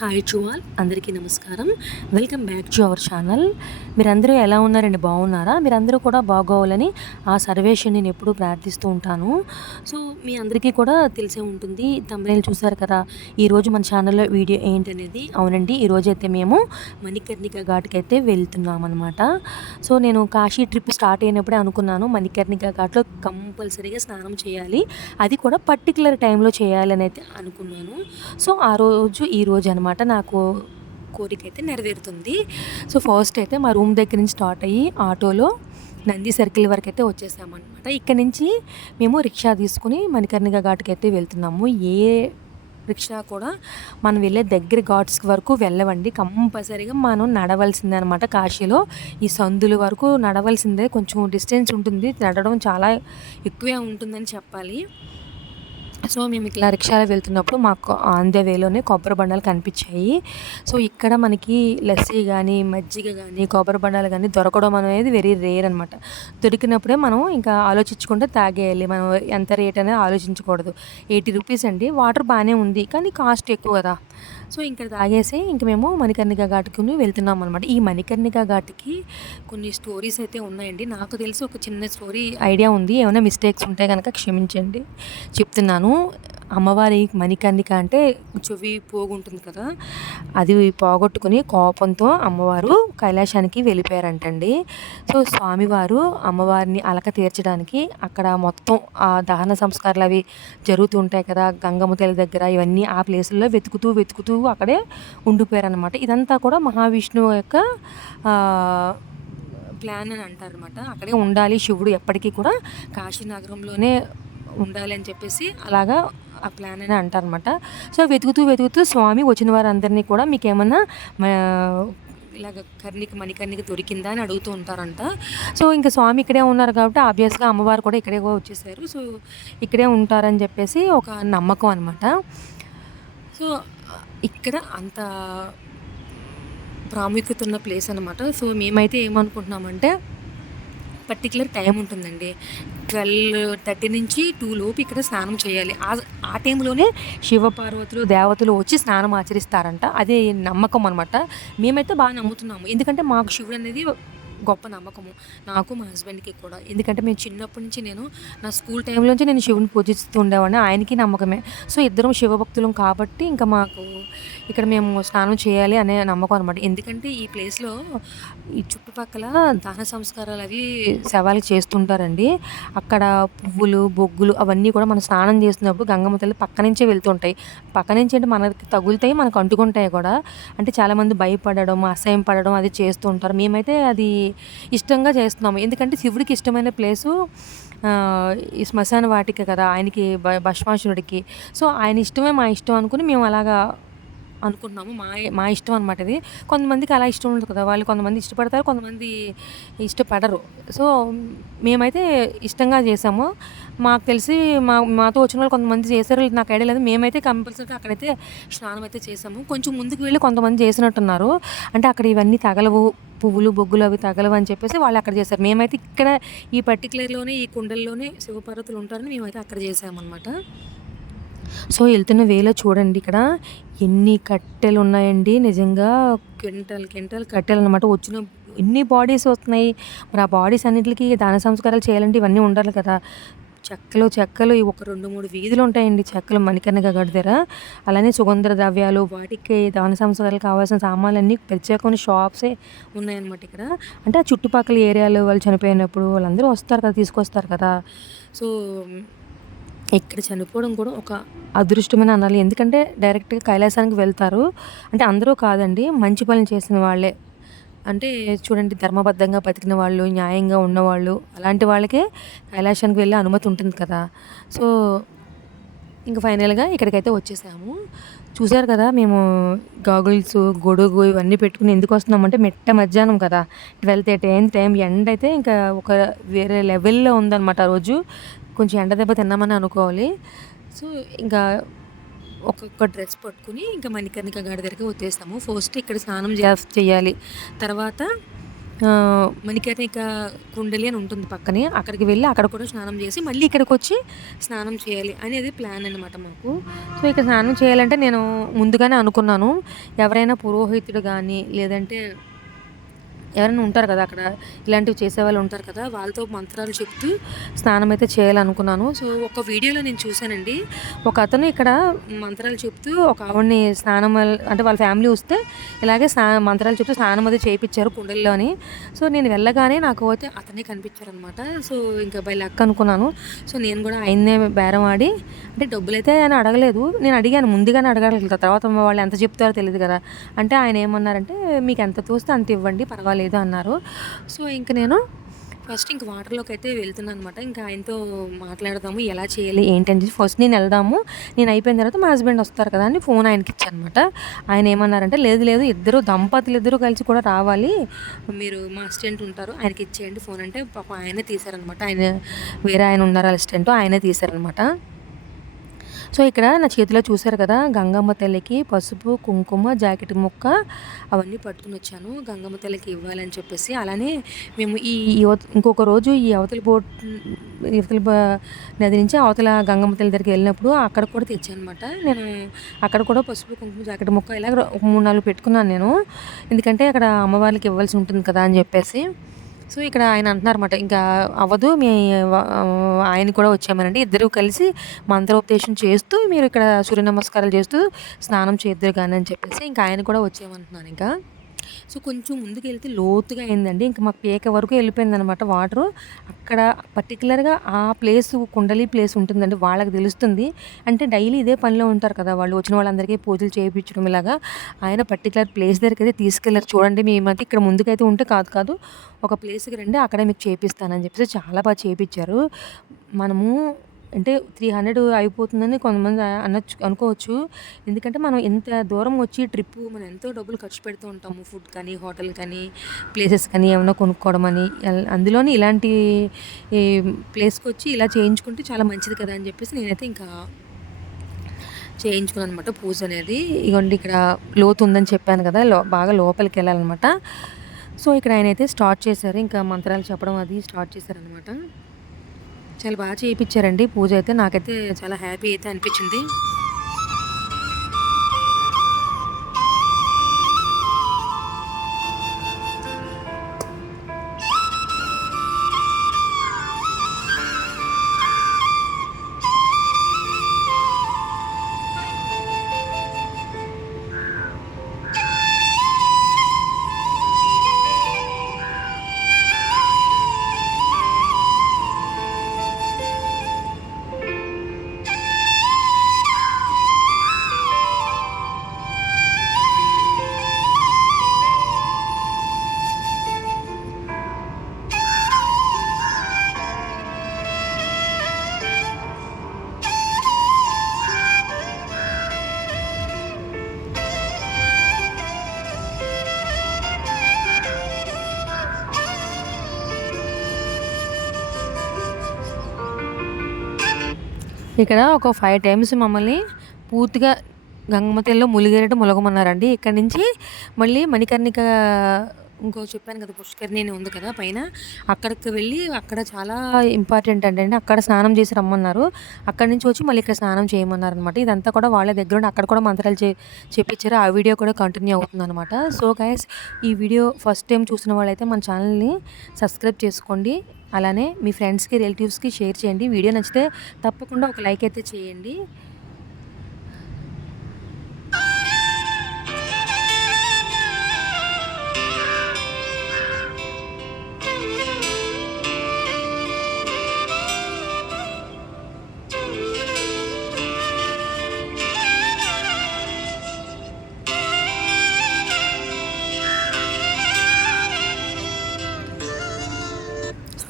Hi to all అందరికీ నమస్కారం. Welcome back to our channel మీరందరూ ఎలా ఉన్నారండి? బాగున్నారా? మీరందరూ కూడా బాగోవాలని ఆ సర్వేషన్ నేను ఎప్పుడూ ప్రార్థిస్తూ ఉంటాను. సో మీ అందరికీ కూడా తెలిసే ఉంటుంది. తమిళ చూసారు కదా ఈరోజు మన ఛానల్లో వీడియో ఏంటనేది? అవునండి ఈరోజు అయితే మేము మణికర్ణిక ఘాట్కి అయితే వెళ్తున్నాం అనమాట సో నేను కాశీ ట్రిప్ స్టార్ట్ అయినప్పుడే అనుకున్నాను మణికర్ణిక ఘాట్లో కంపల్సరీగా స్నానం చేయాలి. అది కూడా పర్టికులర్ టైంలో చేయాలని అయితే అనుకున్నాను. సో ఆ రోజు ఈ రోజు అనమాట నాకు కోరిక అయితే నెరవేరుతుంది. సో ఫస్ట్ అయితే మా రూమ్ దగ్గర నుంచి స్టార్ట్ అయ్యి ఆటోలో నంది సర్కిల్ వరకు అయితే వచ్చేసామన్నమాట. ఇక్కడ నుంచి మేము రిక్షా తీసుకుని మణికర్ణిక ఘాట్కి అయితే వెళ్తున్నాము. ఏ రిక్షా కూడా మనం వెళ్ళే దగ్గర ఘాట్స్ వరకు వెళ్ళవండి. కంపల్సరీగా మనం నడవలసిందే అనమాట కాశీలో. ఈ సందుల వరకు నడవలసిందే. కొంచెం డిస్టెన్స్ ఉంటుంది. నడవడం చాలా ఎక్కువే ఉంటుందని చెప్పాలి. సో మేము ఇట్లా రిక్షాలో వెళ్తున్నప్పుడు మాకు ఆన్ ద వేలోనే కొబ్బరి బండాలు కనిపించాయి. సో ఇక్కడ మనకి లస్సీ కానీ మజ్జిగ కానీ కొబ్బరి బండాలు కానీ దొరకడం అనేది వెరీ రేర్ అనమాట దొరికినప్పుడే మనం ఇంకా ఆలోచించుకుంటే తాగేయాలి. మనం ఎంత రేట్ అనేది ఆలోచించకూడదు. ఎయిటీ రూపీస్ అండి. వాటర్ బాగానే ఉంది. కానీ కాస్ట్ ఎక్కువ కదా. సో ఇక్కడ తాగేసి ఇంక మేము మణికర్ణిక ఘాటుకుని వెళ్తున్నాం అనమాట ఈ మణికర్ణిక ఘాటుకి కొన్ని స్టోరీస్ అయితే ఉన్నాయండి. నాకు తెలిసి ఒక చిన్న స్టోరీ ఐడియా ఉంది. ఏమైనా మిస్టేక్స్ ఉంటే కనుక క్షమించండి. చెప్తున్నాను. అమ్మవారి మణికర్ణిక అంటే చెవి పోగుంటుంది కదా అది పోగొట్టుకుని కోపంతో అమ్మవారు కైలాసానికి వెళ్ళిపోయారంటండి. సో స్వామివారు అమ్మవారిని అలక తీర్చడానికి అక్కడ మొత్తం ఆ దహన సంస్కారాలు అవి జరుగుతుంటాయి కదా గంగమ్మ తల్లి దగ్గర ఇవన్నీ ఆ ప్లేసుల్లో వెతుకుతూ వెతుకుతూ అక్కడే ఉండిపోయారనమాట ఇదంతా కూడా మహావిష్ణువు యొక్క ప్లాన్ అని అంటారనమాట అక్కడే ఉండాలి శివుడు ఎప్పటికీ కూడా. కాశీనగరంలోనే ఉండాలని చెప్పేసి అలాగా ఆ ప్లాన్ అని అంటారనమాట సో వెతుకుతూ వెతుకుతూ స్వామి వచ్చిన వారందరినీ కూడా మీకు ఏమన్నా ఇలాగ కర్ణికి మణికర్ణికి దొరికిందా అని అడుగుతూ ఉంటారంట. సో ఇంకా స్వామి ఇక్కడే ఉన్నారు కాబట్టి ఆబ్వియస్గా అమ్మవారు కూడా ఇక్కడే వచ్చేసారు. సో ఇక్కడే ఉంటారని చెప్పేసి ఒక నమ్మకం అనమాట సో ఇక్కడ అంత ప్రాముఖ్యత ఉన్న ప్లేస్ అనమాట సో మేమైతే ఏమనుకుంటున్నామంటే పర్టికులర్ టైం ఉంటుందండి. ట్వెల్వ్ థర్టీ నుంచి టూ లోపు ఇక్కడ స్నానం చేయాలి. ఆ ఆ టైంలోనే శివపార్వతులు దేవతలు వచ్చి స్నానం ఆచరిస్తారంట. అది నమ్మకం అనమాట మేమైతే బాగా నమ్ముతున్నాము. ఎందుకంటే మాకు శివుడు అనేది గొప్ప నమ్మకము నాకు మా హస్బెండ్కి కూడా. ఎందుకంటే మేము చిన్నప్పటి నుంచి నేను నా స్కూల్ టైంలోంచి నేను శివుని పూజిస్తూ ఉండేవాడిని. ఆయనకి నమ్మకమే. సో ఇద్దరం శివభక్తులం కాబట్టి ఇంకా మాకు ఇక్కడ మేము స్నానం చేయాలి అనే నమ్మకం అనమాట ఎందుకంటే ఈ ప్లేస్లో ఈ చుట్టుపక్కల దాన సంస్కారాలు అవి శవాలు చేస్తుంటారండి. అక్కడ పువ్వులు బొగ్గులు అవన్నీ కూడా మనం స్నానం చేస్తున్నప్పుడు గంగమ్మ తల్లి పక్క నుంచే వెళ్తుంటాయి. పక్క నుంచి అంటే మనకి తగులుతాయి మనకు అంటుకుంటాయి కూడా. అంటే చాలామంది భయపడడం అసహ్యం పడడం అది చేస్తూ ఉంటారు. మేమైతే అది ఇష్టంగా చేస్తున్నాము. ఎందుకంటే శివుడికి ఇష్టమైన ప్లేసు ఈ శ్మశాన వాటిక కదా ఆయనకి భస్మాసురుడికి. సో ఆయన ఇష్టమే మా ఇష్టం అనుకుని మేము అలాగా అనుకుంటున్నాము. మా మా ఇష్టం అనమాట ఇది. కొంతమందికి అలా ఇష్టం ఉండదు కదా. వాళ్ళు కొంతమంది ఇష్టపడతారు కొంతమంది ఇష్టపడరు. సో మేమైతే ఇష్టంగా చేసాము. మాకు తెలిసి మా మాతో వచ్చిన వాళ్ళు కొంతమంది చేశారు. నాకు ఐడియా లేదు. మేమైతే కంపల్సరీగా అక్కడైతే స్నానం అయితే చేసాము. కొంచెం ముందుకు వెళ్ళి కొంతమంది చేసినట్టున్నారు. అంటే అక్కడ ఇవన్నీ తగలవు పువ్వులు బొగ్గులు అవి తగలవు అని చెప్పేసి వాళ్ళు అక్కడ చేశారు. మేమైతే ఇక్కడ ఈ పర్టికులర్లోనే ఈ కుండల్లోనే శివపార్వతులు ఉంటారని మేమైతే అక్కడ చేసామన్నమాట. సో వెళ్తున్న వేలో చూడండి ఇక్కడ ఎన్ని కట్టెలు ఉన్నాయండి నిజంగా క్వింటల్ క్వింటల్ కట్టెలు అనమాట వచ్చిన ఎన్ని బాడీస్ వస్తున్నాయి. మరి ఆ బాడీస్ అన్నింటికి దాన సంస్కారాలు చేయాలంటే ఇవన్నీ ఉండాలి కదా. చెక్కలు చెక్కలు ఒక రెండు మూడు వీధులు ఉంటాయండి చెక్కలు మణికర్ణిక గడిదెర అలానే సుగంధ ద్రవ్యాలు వాటికి దాన సంస్కారాలు కావాల్సిన సామాన్లన్నీ ప్రత్యేకమైన షాప్సే ఉన్నాయన్నమాట ఇక్కడ. అంటే ఆ చుట్టుపక్కల ఏరియాలో వాళ్ళు చనిపోయినప్పుడు వాళ్ళందరూ వస్తారు కదా తీసుకొస్తారు కదా. సో ఇక్కడ చనిపోవడం కూడా ఒక అదృష్టమైన అనాలి. ఎందుకంటే డైరెక్ట్గా కైలాసానికి వెళ్తారు. అంటే అందరూ కాదండి మంచి పనులు చేసిన వాళ్ళే. అంటే చూడండి ధర్మబద్ధంగా బతికిన వాళ్ళు న్యాయంగా ఉన్నవాళ్ళు అలాంటి వాళ్ళకే కైలాసానికి వెళ్ళే అనుమతి ఉంటుంది కదా. సో ఇంకా ఫైనల్గా ఇక్కడికైతే వచ్చేసాము. చూసారు కదా మేము గాగుల్స్ గొడుగు ఇవన్నీ పెట్టుకుని ఎందుకు వస్తున్నామంటే మెట్ట మధ్యాహ్నం కదా. Twelfth time time. ఎండ్ అయితే ఇంకా ఒక వేరే లెవెల్లో ఉందన్నమాట ఆ రోజు. కొంచెం ఎండ దెబ్బ తిన్నామని అనుకోవాలి. సో ఇంకా ఒక్కొక్క డ్రెస్ పట్టుకుని ఇంకా మణికర్ణిక గాడి దగ్గరికి వచ్చేస్తాము. ఫస్ట్ ఇక్కడ స్నానం చేయాలి. తర్వాత మణికర్ణిక కుండలి అని ఉంటుంది పక్కనే. అక్కడికి వెళ్ళి అక్కడ కూడా స్నానం చేసి మళ్ళీ ఇక్కడికి వచ్చి స్నానం చేయాలి అనేది ప్లాన్ అనమాట మాకు. సో ఇక్కడ స్నానం చేయాలంటే నేను ముందుగానే అనుకున్నాను. ఎవరైనా పురోహితుడు కానీ లేదంటే ఎవరైనా ఉంటారు కదా అక్కడ ఇలాంటివి చేసేవాళ్ళు ఉంటారు కదా వాళ్ళతో మంత్రాలు చెప్తూ స్నానం అయితే చేయాలనుకున్నాను. సో ఒక వీడియోలో నేను చూశానండి. ఒక అతను ఇక్కడ మంత్రాలు చెప్తూ ఒక ఆవిడని స్నానం అంటే వాళ్ళ ఫ్యామిలీ వస్తే ఇలాగే స్నా మంత్రాలు చెప్తూ స్నానం అది చేయించారు కుండల్లోని. సో నేను వెళ్ళగానే నాకు అయితే అతనే కనిపించారనమాట. సో ఇంకా బై లక్ అనుకున్నాను. సో నేను కూడా ఆయన్నే బేరం ఆడి అంటే డబ్బులు అయితే ఆయన అడగలేదు. నేను అడిగాను ముందుగానే అడగలేదు. తర్వాత వాళ్ళు ఎంత చెప్తారో తెలియదు కదా. అంటే ఆయన ఏమన్నారంటే మీకు ఎంత తోస్తే అంత ఇవ్వండి పర్వాలేదు. లేదు అన్నారు. సో ఇంక నేను ఫస్ట్ ఇంక వాటర్లోకి అయితే వెళ్తున్నాను అనమాట ఇంకా ఆయనతో మాట్లాడదాము ఎలా చేయాలి ఏంటని ఫస్ట్ నేను వెళ్దాము. నేను అయిపోయిన తర్వాత మా హస్బెండ్ వస్తారు కదా అని ఫోన్ ఆయనకి ఇచ్చానమాట ఆయన ఏమన్నారంటే లేదు లేదు ఇద్దరు దంపతులు ఇద్దరు కలిసి కూడా రావాలి. మీరు మా అసిస్టెంట్ ఉంటారు ఆయనకి ఇచ్చేయండి ఫోన్ అంటే పాప ఆయనే తీశారనమాట ఆయన వేరే ఆయన ఉన్నారు అసిస్టెంట్ ఆయనే తీశారనమాట సో ఇక్కడ నా చేతిలో చూశారు కదా గంగమ్మ తల్లికి పసుపు కుంకుమ జాకెట్ ముక్క అవన్నీ పట్టుకుని వచ్చాను. గంగమ్మ తల్లికి ఇవ్వాలని చెప్పేసి అలానే మేము ఈ ఇంకొక రోజు ఈ అవతల బోట్ ఇవతల నది నుంచి అవతల గంగమ్మ తల్లి దగ్గరికి వెళ్ళినప్పుడు అక్కడ కూడా తెచ్చానమాట. నేను అక్కడ కూడా పసుపు కుంకుమ జాకెట్ ముక్క ఇలా ఒక మూడు నాలుగు పెట్టుకున్నాను నేను. ఎందుకంటే అక్కడ అమ్మవారికి ఇవ్వాల్సి ఉంటుంది కదా అని చెప్పేసి. సో ఇక్కడ ఆయన అంటున్నారన్నమాట ఇంకా అవ్వదు మీ ఆయన కూడా వచ్చామనండి ఇద్దరు కలిసి మంత్రోపదేశం చేస్తూ మీరు ఇక్కడ సూర్య నమస్కారాలు చేస్తూ స్నానం చేద్దరు కానీ అని చెప్పేసి ఇంకా ఆయన కూడా వచ్చామంటున్నాను ఇంకా. సో కొంచెం ముందుకు వెళ్తే లోతుగా అయిందండి. ఇంకా మా పేక వరకు వెళ్ళిపోయింది అనమాట వాటరు. అక్కడ పర్టికులర్గా ఆ ప్లేస్ కుండలి ప్లేస్ ఉంటుందండి వాళ్ళకి తెలుస్తుంది. అంటే డైలీ ఇదే పనిలో ఉంటారు కదా వాళ్ళు. వచ్చిన వాళ్ళందరికీ పూజలు చేయించడం ఇలాగా. ఆయన పర్టికులర్ ప్లేస్ దగ్గరికి అయితే తీసుకెళ్ళారు చూడండి మేమైతే ఇక్కడ ముందుకైతే ఉంటే కాదు కాదు ఒక ప్లేస్కి రండి అక్కడే మీకు చేపిస్తానని చెప్పేసి చాలా బాగా చేయించారు మనము అంటే త్రీ హండ్రెడ్ అయిపోతుందని కొంతమంది అనొచ్చు అనుకోవచ్చు. ఎందుకంటే మనం ఎంత దూరం వచ్చి ట్రిప్ మనం ఎంతో డబ్బులు ఖర్చు పెడుతూ ఉంటాము. ఫుడ్ కానీ హోటల్ కానీ ప్లేసెస్ కానీ ఏమైనా కొనుక్కోవడం అని. అందులోని ఇలాంటి ప్లేస్కి వచ్చి ఇలా చేయించుకుంటే చాలా మంచిది కదా అని చెప్పేసి నేనైతే ఇంకా చేయించుకున్నాను అనమాట పూజ అనేది. ఇగోండి ఇక్కడ లోతు ఉందని చెప్పాను కదా లో బాగా లోపలికి వెళ్ళాలన్నమాట. సో ఇక్కడ ఆయన అయితే స్టార్ట్ చేశారు. ఇంకా మంత్రాలు చెప్పడం అది స్టార్ట్ చేశారనమాట చాలా బాగా చేయించారండి పూజ అయితే నాకైతే చాలా హ్యాపీ అయితే అనిపించింది. ఇక్కడ ఒక ఫైవ్ టైమ్స్ మమ్మల్ని పూర్తిగా గంగమతల్లో ములిగేరట ములగమన్నారండి. ఇక్కడ నుంచి మళ్ళీ మణికర్ణిక ఇంకో చెప్పాను కదా పుష్కరిణి అని ఉంది కదా పైన. అక్కడికి వెళ్ళి అక్కడ చాలా ఇంపార్టెంట్ అంటే అక్కడ స్నానం చేసి రమ్మన్నారు. అక్కడి నుంచి వచ్చి మళ్ళీ ఇక్కడ స్నానం చేయమన్నారు అనమాట ఇదంతా కూడా వాళ్ళ దగ్గర ఉండి అక్కడ కూడా మంత్రాలు చే చెప్పించారు ఆ వీడియో కూడా కంటిన్యూ అవుతుంది అనమాట సో గైస్ ఈ వీడియో ఫస్ట్ టైం చూసిన వాళ్ళైతే మన ఛానల్ని సబ్స్క్రైబ్ చేసుకోండి. అలానే మీ ఫ్రెండ్స్కి రిలేటివ్స్కి షేర్ చేయండి. వీడియో నచ్చితే తప్పకుండా ఒక లైక్ అయితే చేయండి.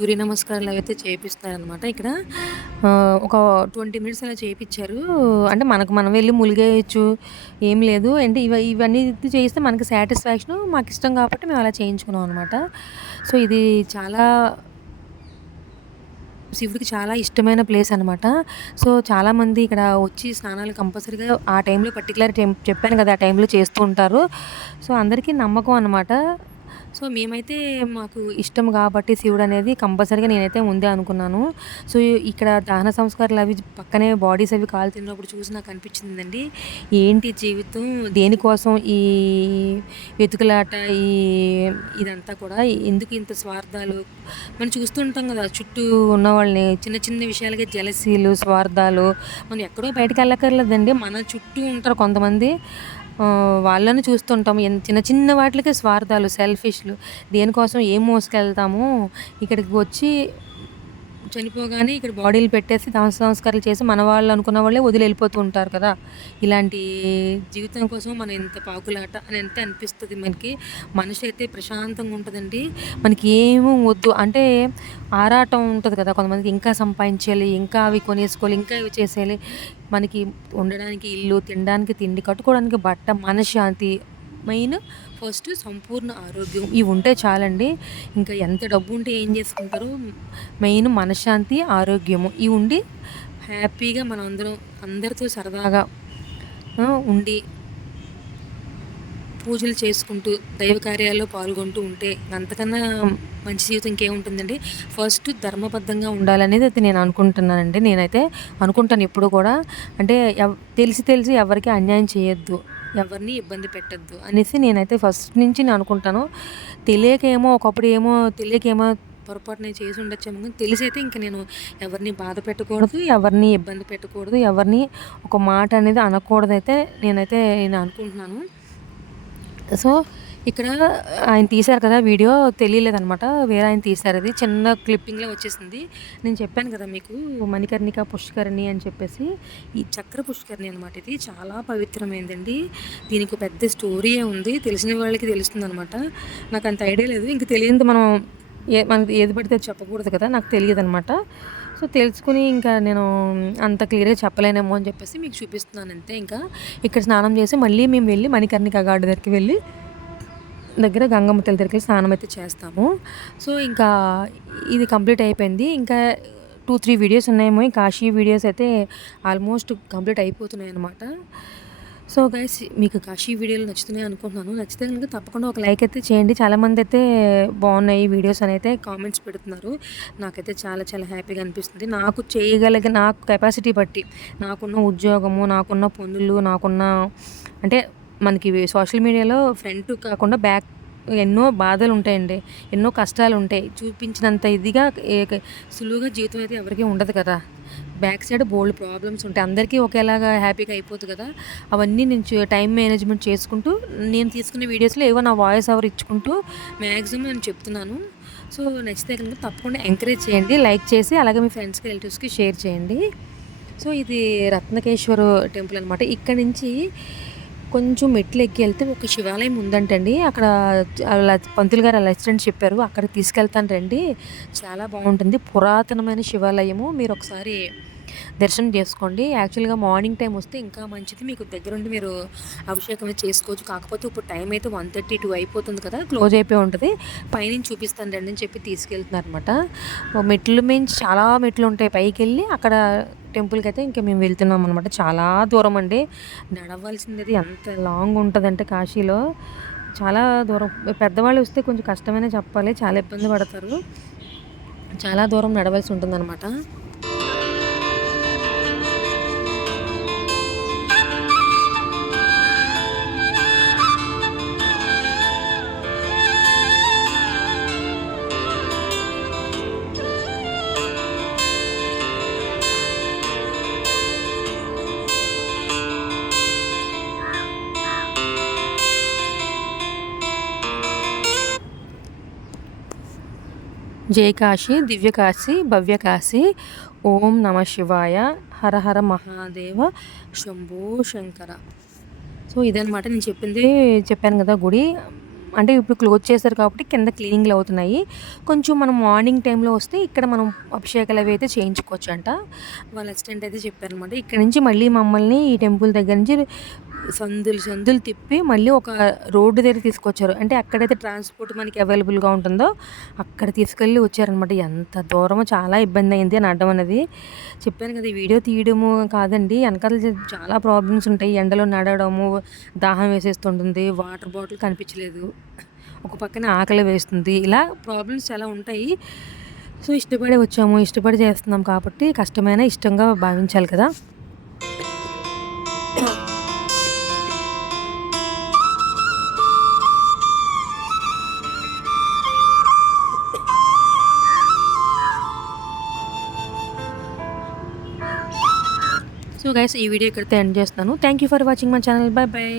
సూర్య నమస్కారాలు అయితే చేపిస్తారనమాట ఇక్కడ. ఒక ట్వంటీ మినిట్స్ అలా చేయించారు అంటే మనకు మనం వెళ్ళి ములిగేయచ్చు ఏం లేదు. అంటే ఇవ ఇవన్నీ చేయిస్తే మనకి సాటిస్ఫాక్షన్ మాకు ఇష్టం కాబట్టి మేము అలా చేయించుకున్నాం అనమాట సో ఇది చాలా శివుడికి చాలా ఇష్టమైన ప్లేస్ అనమాట సో చాలామంది ఇక్కడ వచ్చి స్నానాలు కంపల్సరీగా ఆ టైంలో పర్టికులర్ టైం చెప్పాను కదా ఆ టైంలో చేస్తూ ఉంటారు. సో అందరికీ నమ్మకం అనమాట సో మేమైతే మాకు ఇష్టం కాబట్టి శివుడు అనేది కంపల్సరీగా నేనైతే ముందే అనుకున్నాను. సో ఇక్కడ దహన సంస్కారాలు అవి పక్కనే బాడీస్ అవి కాలు తిన్నప్పుడు చూసి నాకు అనిపించిందండి. ఏంటి జీవితం? దేనికోసం ఈ వెతుకులాట ఈ ఇదంతా కూడా? ఎందుకు ఇంత స్వార్థాలు? మనం చూస్తుంటాం కదా చుట్టూ ఉన్న వాళ్ళని చిన్న చిన్న విషయాలకే జలసీలు స్వార్థాలు. మనం ఎక్కడో బయటకు వెళ్ళక్కర్లేదండి. మన చుట్టూ ఉంటారు కొంతమంది. వాళ్ళని చూస్తుంటాం ఎన్ చిన్న చిన్న వాటికే స్వార్థాలు సెల్ఫిష్లు దేనికోసం ఏం మోసుకెళ్తాము? ఇక్కడికి వచ్చి చనిపోగానే ఇక్కడ బాడీలు పెట్టేసి దాన సంస్కారాలు చేసి మన వాళ్ళు అనుకున్న వాళ్ళే వదిలి వెళ్ళిపోతూ ఉంటారు కదా. ఇలాంటి జీవితం కోసం మనం ఎంత పాకులాట అని ఎంత అనిపిస్తుంది మనకి. మనిషి అయితే ప్రశాంతంగా ఉంటుందండి. మనకి ఏమీ వద్దు. అంటే ఆరాటం ఉంటుంది కదా కొంతమందికి. ఇంకా సంపాదించాలి ఇంకా అవి కొనేసుకోవాలి ఇంకా ఇవి చేసేయాలి. మనకి ఉండడానికి ఇల్లు తినడానికి తిండి కట్టుకోవడానికి బట్ట మనశ్శాంతి మెయిన్ ఫస్ట్ సంపూర్ణ ఆరోగ్యం. ఇవి ఉంటే చాలండి. ఇంకా ఎంత డబ్బు ఉంటే ఏం చేసుకుంటారు? మెయిన్ మనశ్శాంతి ఆరోగ్యము. ఇవి ఉండి హ్యాపీగా మనం అందరం అందరితో సరదాగా ఉండి పూజలు చేసుకుంటూ దైవ కార్యాల్లో పాల్గొంటూ ఉంటే అంతకన్నా మంచి జీవితం ఇంకేముంటుందండి? ఫస్ట్ ధర్మబద్ధంగా ఉండాలనేది అయితే నేను అనుకుంటున్నానండి. నేనైతే అనుకుంటాను ఎప్పుడు కూడా. అంటే తెలిసి తెలిసి ఎవరికి అన్యాయం చేయొద్దు ఎవరిని ఇబ్బంది పెట్టద్దు అనేసి నేనైతే ఫస్ట్ నుంచి నేను అనుకుంటాను. తెలియక ఏమో ఒకప్పుడు ఏమో తెలియక ఏమో పొరపాటు నేను చేసి ఉండొచ్చేమో కానీ తెలిసి అయితే ఇంక నేను ఎవరిని బాధ పెట్టకూడదు ఎవరిని ఇబ్బంది పెట్టకూడదు ఎవరిని ఒక మాట అనేది అనకూడదైతే నేనైతే నేను అనుకుంటున్నాను. సో ఇక్కడ ఆయన తీశారు కదా వీడియో తెలియలేదనమాట వేరే ఆయన తీశారు అది. చిన్న క్లిప్పింగ్లో వచ్చేసింది. నేను చెప్పాను కదా మీకు మణికర్ణిక పుష్కరిణి అని చెప్పేసి. ఈ చక్ర పుష్కరిణి అనమాట ఇది. చాలా పవిత్రమైందండి. దీనికి పెద్ద స్టోరీయే ఉంది. తెలిసిన వాళ్ళకి తెలుస్తుంది అనమాట నాకు అంత ఐడియా లేదు. ఇంక తెలియదు మనం ఏ మనకి ఏది పడితే అది చెప్పకూడదు కదా నాకు తెలియదు అనమాట సో తెలుసుకుని ఇంకా నేను అంత క్లియర్గా చెప్పలేనేమో అని చెప్పేసి మీకు చూపిస్తున్నాను అంతే ఇంకా. ఇక్కడ స్నానం చేసి మళ్ళీ మేము వెళ్ళి మణికర్ణిక గార్డు దగ్గరికి వెళ్ళి దగ్గర గంగమ్మ తల్లి దగ్గరికి స్నానం అయితే చేస్తాము. సో ఇంకా ఇది కంప్లీట్ అయిపోయింది. ఇంకా టూ త్రీ వీడియోస్ ఉన్నాయేమో కాశీ వీడియోస్ అయితే ఆల్మోస్ట్ కంప్లీట్ అయిపోతున్నాయి అనమాట సో గైస్ మీకు కాశీ వీడియోలు నచ్చుతున్నాయి అనుకుంటున్నాను. నచ్చితే కనుక తప్పకుండా ఒక లైక్ అయితే చేయండి. చాలామంది అయితే బాగున్నాయి వీడియోస్ అని అయితే కామెంట్స్ పెడుతున్నారు. నాకైతే చాలా చాలా హ్యాపీగా అనిపిస్తుంది. నాకు చేయగలిగే నాకు కెపాసిటీ బట్టి నాకున్న ఉద్యోగము నాకున్న పనులు నాకున్న అంటే మనకి సోషల్ మీడియాలో ఫ్రంట్ కాకుండా బ్యాక్ ఎన్నో బాధలు ఉంటాయండి. ఎన్నో కష్టాలు ఉంటాయి. చూపించినంత ఇదిగా సులువుగా జీవితం అయితే ఎవరికీ ఉండదు కదా. బ్యాక్ సైడ్ బోల్డ్ ప్రాబ్లమ్స్ ఉంటాయి. అందరికీ ఒకేలాగా హ్యాపీగా అయిపోతుంది కదా. అవన్నీ నేను టైం మేనేజ్మెంట్ చేసుకుంటూ నేను తీసుకునే వీడియోస్లో ఏవో నా వాయిస్ ఓవర్ ఇచ్చుకుంటూ మ్యాక్సిమం నేను చెప్తున్నాను. సో నచ్చితే కనుక తప్పకుండా ఎంకరేజ్ చేయండి లైక్ చేసి అలాగే మీ ఫ్రెండ్స్కి రిలేటివ్స్కి షేర్ చేయండి. సో ఇది రత్నకేశ్వర టెంపుల్ అనమాట ఇక్కడ నుంచి కొంచెం మెట్లు ఎక్కి వెళ్తే ఒక శివాలయం ఉందంటండి. అక్కడ అలా పంతులు గారు అసిస్టెంట్ చెప్పారు అక్కడ తీసుకెళ్తాను రండి. చాలా బాగుంటుంది. పురాతనమైన శివాలయము. మీరు ఒకసారి దర్శనం చేసుకోండి. యాక్చువల్గా మార్నింగ్ టైం వస్తే ఇంకా మంచిది. మీకు దగ్గరుండి మీరు అభిషేకం చేసుకోవచ్చు. కాకపోతే ఇప్పుడు టైం అయితే వన్ థర్టీ టూ అయిపోతుంది కదా. క్లోజ్ అయిపోయి ఉంటుంది. పైనుంచి చూపిస్తాను రండి అని చెప్పి తీసుకెళ్తున్నారు అనమాట మెట్లు మించి చాలా మెట్లు ఉంటాయి పైకి వెళ్ళి అక్కడ టెంపుల్కి అయితే ఇంకా మేము వెళ్తున్నాం అనమాట చాలా దూరం అండి. నడవలసింది ఎంత లాంగ్ ఉంటుందంటే కాశీలో. చాలా దూరం. పెద్దవాళ్ళు వస్తే కొంచెం కష్టమైనా చెప్పాలి. చాలా ఇబ్బంది పడతారు. చాలా దూరం నడవలసి ఉంటుందన్నమాట. జయకాశి దివ్యకాశి భవ్యకాశి. ఓం నమ శివాయ. హర హర మహాదేవ శంభో శంకర. సో ఇదనమాట నేను చెప్పింది చెప్పాను కదా గుడి. అంటే ఇప్పుడు క్లోజ్ చేశారు కాబట్టి కింద క్లీనింగ్లు అవుతున్నాయి. కొంచెం మనం మార్నింగ్ టైంలో వస్తే ఇక్కడ మనం అభిషేకాలు అవి అయితే చేయించుకోవచ్చు అంట వాళ్ళ అసిస్టెంట్ అయితే చెప్పారనమాట ఇక్కడ నుంచి మళ్ళీ మమ్మల్ని ఈ టెంపుల్ దగ్గర నుంచి సందులు సందులు తిప్పి మళ్ళీ ఒక రోడ్డు దగ్గర తీసుకొచ్చారు. అంటే ఎక్కడైతే ట్రాన్స్పోర్ట్ మనకి అవైలబుల్గా ఉంటుందో అక్కడ తీసుకెళ్ళి వచ్చారనమాట ఎంత దూరమో చాలా ఇబ్బంది అయింది అని అడ్డం అనేది. చెప్పాను కదా ఈ వీడియో తీయడము కాదండి. వెనకాల చాలా ప్రాబ్లమ్స్ ఉంటాయి. ఎండలో నడవడము దాహం వేసేస్తుంటుంది. వాటర్ బాటిల్ కనిపించలేదు. ఒక పక్కన ఆకలి వేస్తుంది. ఇలా ప్రాబ్లమ్స్ చాలా ఉంటాయి. సో ఇష్టపడి వచ్చాము. ఇష్టపడి చేస్తున్నాం కాబట్టి కష్టమైన ఇష్టంగా భావించాలి కదా. గైస్ ఈ వీడియో ఇక్కడితో ఎండ్ చేస్తాను thank you for watching my channel bye bye